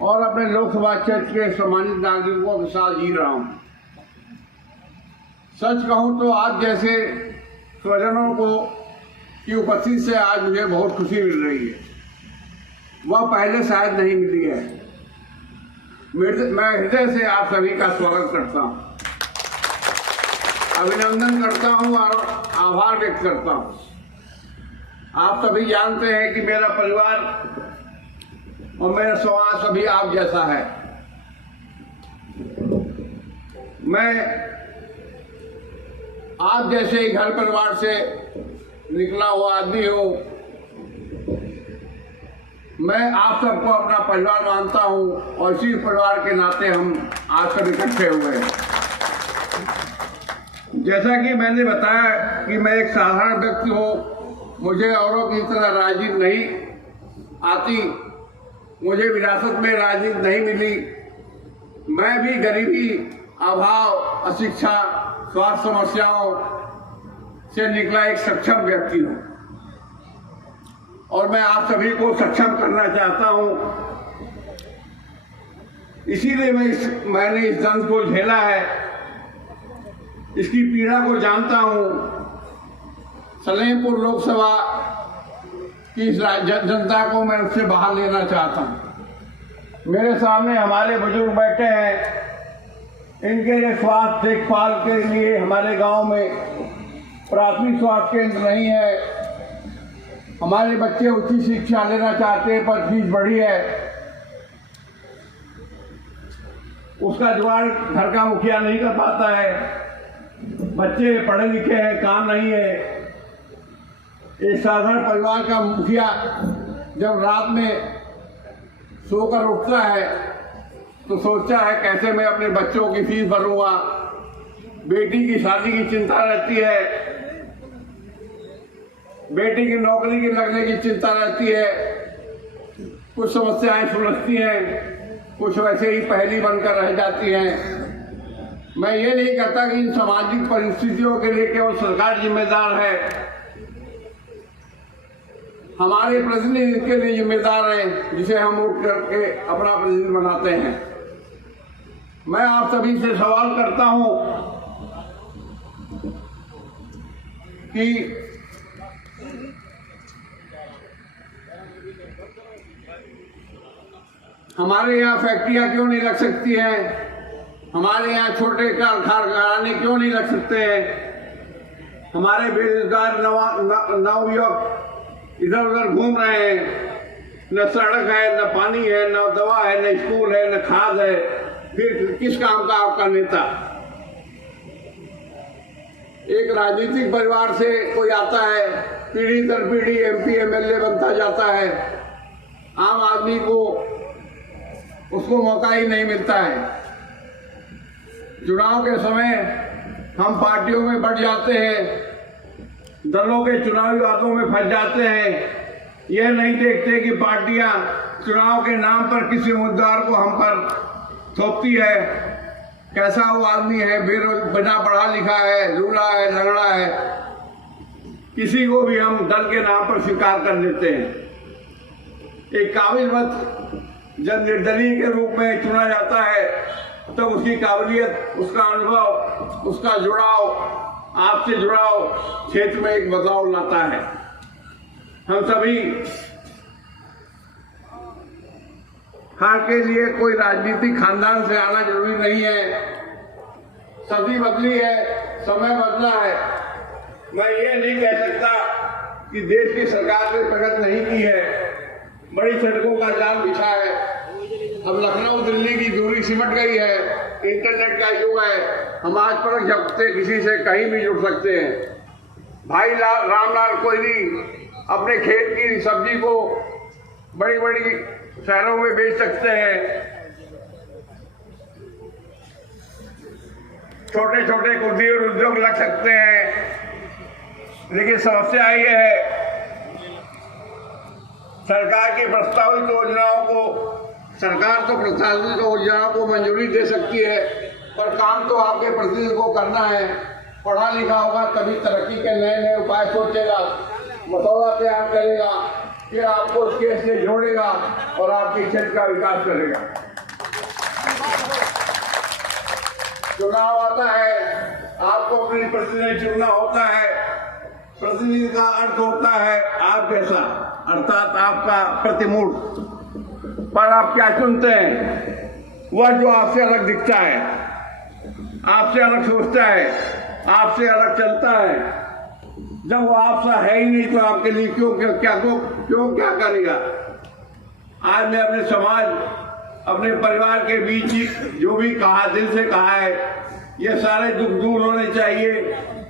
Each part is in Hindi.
और अपने लोकसभा क्षेत्र के सम्मानित नागरिकों के साथ जी रहा हूं। सच कहूं तो आप जैसे स्वजनों को की उपस्थिति से आज मुझे बहुत खुशी मिल रही है, वह पहले शायद नहीं मिली है। मैं हृदय से आप सभी का स्वागत करता हूं, अभिनंदन करता हूं और आभार व्यक्त करता हूं। आप सभी जानते हैं कि मेरा परिवार और मेरा समाज सभी आप जैसा है। मैं आप जैसे ही घर परिवार से निकला हुआ आदमी हूं। मैं आप सबको अपना परिवार मानता हूं और इसी परिवार के नाते हम आज सब इकट्ठे हुए हैं। जैसा कि मैंने बताया कि मैं एक साधारण व्यक्ति हूं, मुझे औरों की तरह राजनीति नहीं आती, मुझे विरासत में राजनीति नहीं मिली। मैं भी गरीबी, अभाव, अशिक्षा, स्वास्थ्य समस्याओं से निकला एक सक्षम व्यक्ति हूं और मैं आप सभी को सक्षम करना चाहता हूं। इसीलिए मैंने इस दंड को झेला है, इसकी पीड़ा को जानता हूं। सलेमपुर लोकसभा की जनता को मैं उससे बाहर लेना चाहता हूं। मेरे सामने हमारे बुजुर्ग बैठे हैं, इनके लिए स्वास्थ्य देखभाल के लिए हमारे गांव में प्राथमिक स्वास्थ्य केंद्र नहीं है। हमारे बच्चे उच्च शिक्षा लेना चाहते हैं पर फीस बढ़ी है, उसका जुगाड़ घर का मुखिया नहीं कर पाता है। बच्चे पढ़े लिखे हैं, काम नहीं है। एक साधारण परिवार का मुखिया जब रात में सोकर उठता है तो सोचता है कैसे मैं अपने बच्चों की फीस भरूंगा। बेटी की शादी की चिंता रहती है, बेटी की नौकरी की लगने की चिंता रहती है। कुछ समस्याएं सुलझती हैं, कुछ वैसे ही पहेली बनकर रह जाती हैं। मैं ये नहीं कहता कि इन सामाजिक परिस्थितियों के लिए केवल सरकार जिम्मेदार है, हमारे प्रतिनिधि इसके लिए जिम्मेदार हैं, जिसे हम वोट करके अपना प्रतिनिधि बनाते हैं। मैं आप सभी से सवाल करता हूं कि हमारे यहाँ फैक्ट्रियां क्यों नहीं लग सकती हैं, हमारे यहाँ छोटे कारखाने क्यों नहीं लग सकते हैं। हमारे बेरोजगार नवयुवक इधर उधर घूम रहे हैं, न सड़क है, न पानी है, न दवा है, न स्कूल है, न खाद है। फिर किस काम का आपका नेता? एक राजनीतिक परिवार से कोई आता है, पीढ़ी दर पीढ़ी MP MLA बनता जाता है, आम आदमी को उसको मौका ही नहीं मिलता है। चुनाव के समय हम पार्टियों में बढ़ जाते हैं, दलों के चुनावी वादों में फंस जाते हैं। यह नहीं देखते कि पार्टियां चुनाव के नाम पर किसी उम्मीदवार को हम पर थोपती है। कैसा वो आदमी है, बिना पढ़ा लिखा है, लूला है, लंगड़ा है, किसी को भी हम दल के नाम पर स्वीकार कर लेते हैं। एक काबिल वक्त जब निर्दलीय के रूप में चुना जाता है तब उसकी काबिलियत, उसका अनुभव, उसका जुड़ाव, आपसे जुड़ाव क्षेत्र में एक बदलाव लाता है। हम सभी हर के लिए कोई राजनीतिक खानदान से आना जरूरी नहीं है। सदी बदली है, समय बदला है। मैं ये नहीं कह सकता कि देश की सरकार ने प्रगति नहीं की है, बड़ी सड़कों का जाल बिछा है। अब लखनऊ दिल्ली की दूरी सिमट गई है, इंटरनेट का युग है, हम आज पर झपकते किसी से कहीं भी जुड़ सकते हैं। भाई रामलाल कोहली अपने खेत की सब्जी को बड़ी बड़ी शहरों में बेच सकते हैं, छोटे छोटे कुटीर उद्योग लग सकते हैं। लेकिन समस्या ये है, सरकार की प्रस्तावित योजनाओं को, सरकार तो प्रस्तावित योजनाओं को मंजूरी दे सकती है, पर काम तो आपके प्रतिनिधि को करना है। पढ़ा लिखा होगा तभी तरक्की के नए नए उपाय सोचेगा, मसौदा तैयार करेगा, कि आपको उस केस से जोड़ेगा और आपके क्षेत्र का विकास करेगा। चुनाव आता है, आपको अपने प्रतिनिधि चुनना होता है। प्रतिनिधि का अर्थ होता है आप जैसा, अर्थात आपका प्रतिमूर्त। पर आप क्या चुनते हैं? वह जो आपसे अलग दिखता है, आपसे अलग सोचता है, आपसे अलग चलता है। जब वो आपसा है ही नहीं तो आपके लिए क्यों क्या करेगा? आज मैं अपने समाज, अपने परिवार के बीच जो भी कहा, दिल से कहा है, ये सारे दुख दूर होने चाहिए।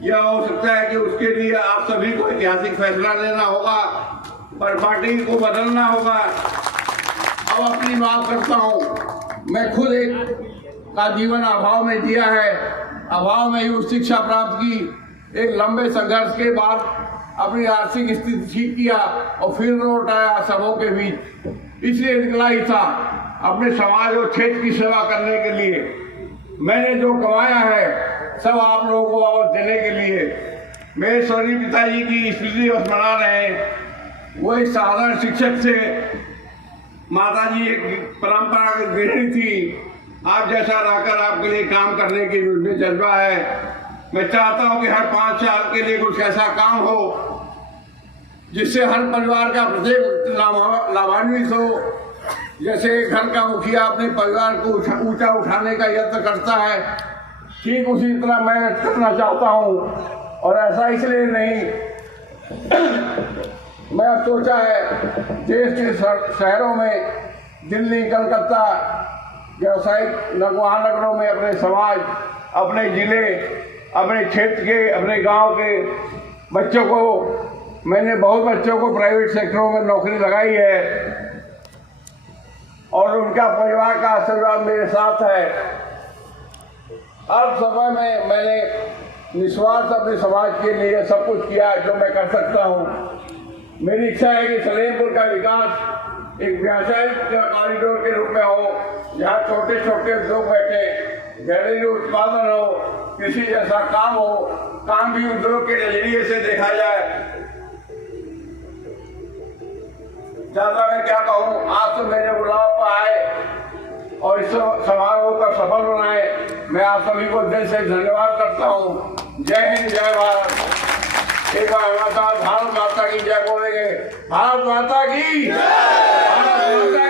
यह हो सकता है कि उसके लिए आप सभी को ऐतिहासिक फैसला लेना होगा, पर पार्टी को बदलना होगा। अब अपनी बात करता हूँ। मैं खुद एक का जीवन अभाव में जिया है, अभाव में ही उच्च शिक्षा प्राप्त की। एक लंबे संघर्ष के बाद अपनी आर्थिक स्थिति ठीक किया और फिर लौट आया सबों के बीच। इसलिए निकला ही था अपने समाज और क्षेत्र की सेवा करने के लिए। मैंने जो कमाया है सब आप लोगों को वापस देने के लिए। मेरे स्वर्गीय पिताजी की स्मृति वर्ष मना रहे हैं। वो एक साधारण शिक्षक थे, माताजी एक परंपरागत गृहिणी थी। आप जैसा रहकर आपके लिए काम करने की मुझे जज्बा है। मैं चाहता हूं कि हर 5 साल के लिए कुछ ऐसा काम हो जिससे हर परिवार का प्रत्येक लाभान्वित हो। जैसे घर का मुखिया अपने परिवार को ऊंचा उठाने का यत्न करता है, ठीक उसी तरह मैं करना चाहता हूं। और ऐसा इसलिए नहीं, मैं सोचा है देश के शहरों में, दिल्ली, कलकत्ता, व्यावसायिक महानगरों में अपने समाज, अपने जिले, अपने क्षेत्र के, अपने गांव के बच्चों को, मैंने बहुत बच्चों को प्राइवेट सेक्टरों में नौकरी लगाई है और उनका परिवार का आशीर्वाद मेरे साथ है। अब समय में मैंने निस्वार्थ अपने समाज के लिए सब कुछ किया जो मैं कर सकता हूँ। मेरी इच्छा है कि सलेमपुर का विकास एक व्यावसायिक कॉरिडोर के रूप में हो, जहाँ छोटे छोटे उद्योग बैठे, घरेलू उत्पादन हो, कृषि जैसा काम हो, काम भी उद्योग के नजरिए से देखा जाए। ज्यादा मैं क्या कहूँ, आप तो मेरे बुलाव पर आए और इस समारोह का सफल बनाए। मैं आप सभी को दिल से धन्यवाद करता हूँ। जय हिंद, जय भारत। एक बार भारत माता की जय बोलेंगे। भारत माता की जय।